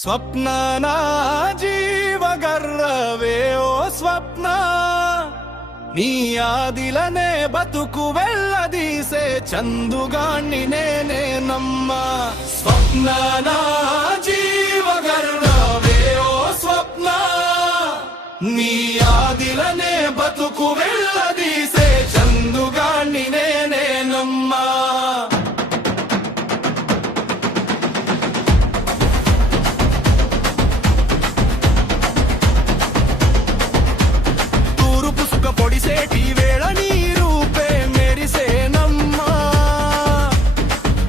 స్వప్న నా జీవగర్రవే ఓ స్వప్న నీ ఆదిలనే బతుకు వెళ్ళదీసే చందుగాణ్ణి నేనే నమ్మా స్వప్న నా జీవగర్రవే ఓ స్వప్న నీ ఆదిలనే బతుకు వెళ్ళదీసే చందుగాణ్ణి నేనే నమ్మా పొడిసేటి వేళ నీ రూపే మెరిసేనమ్మా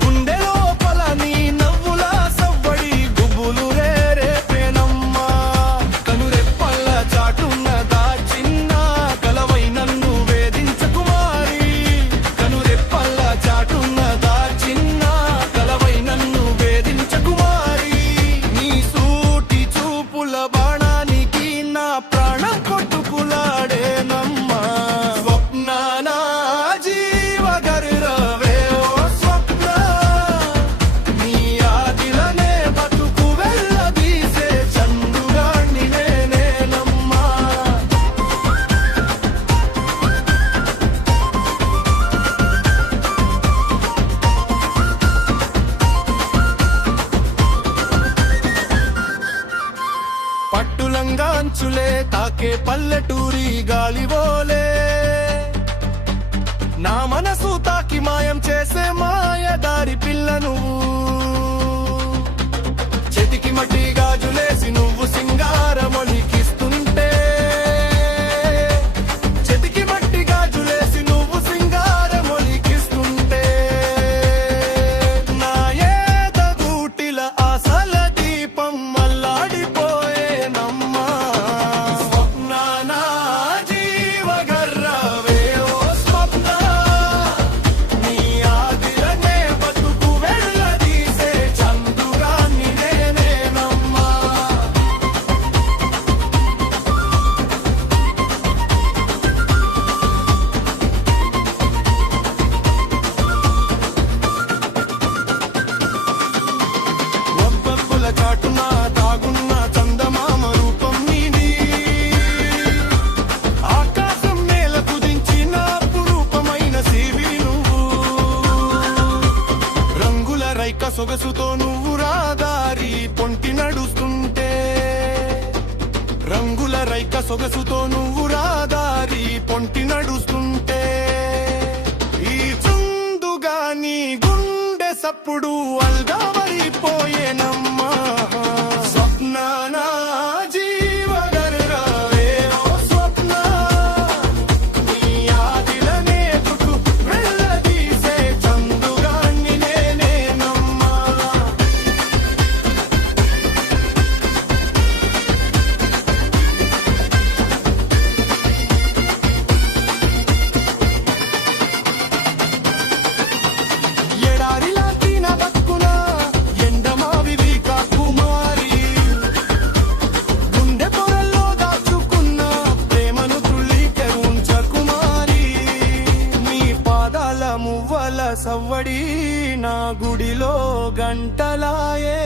గుండె లోపల నీ నవ్వుల సవ్వడి గుబులు రేరేపేనమ్మా కనురెప్పల్ల చాటున్న దాచిన్న కలవై నన్ను వేధించకుమారి కనురెప్పల్ల చాటున్న దాచిన్న కలవై నన్ను వేధించకుమారి నీ సూటి చూపుల బాణానికి నా ప్రాణం కొట్టుకులాడేనమ్మా పట్టులంగా అంచులే తాకే పల్లెటూరి గాలివోలే నా మనసు తాకి మాయం చేసే మాయదారి పిల్ల నువ్వు చెతికి మట్టి గాజులేసి నువ్వు సింగారమొలికిస్తుంటే చెతికి మట్టి గాజులేసి నువ్వు సింగారమొలికిస్తుంటే నా ఏద గూటిల ఆశల దీపం చాటున తాగున్న చందమామ రూపం నీది ఆకాశం నేల కుదించిన అపురూపమైన సివి నువ్వు రంగుల రైక సొగసుతో నువ్వు రాదారి పొంటి నడుస్తుంటే రంగుల రైక సొగసుతో నువ్వు రాదారి పొంటి నడుస్తుంటే ఈ చుందుగా నీ గుండె సప్పుడు అల్గావైపోయేనమ్మా మువ్వల సవ్వడి నా గుడిలో గంటలాయే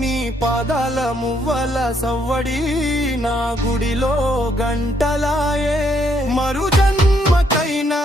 నీ పాదాల మువ్వల సవ్వడి నా గుడిలో గంటలాయే మరు జన్మకైనా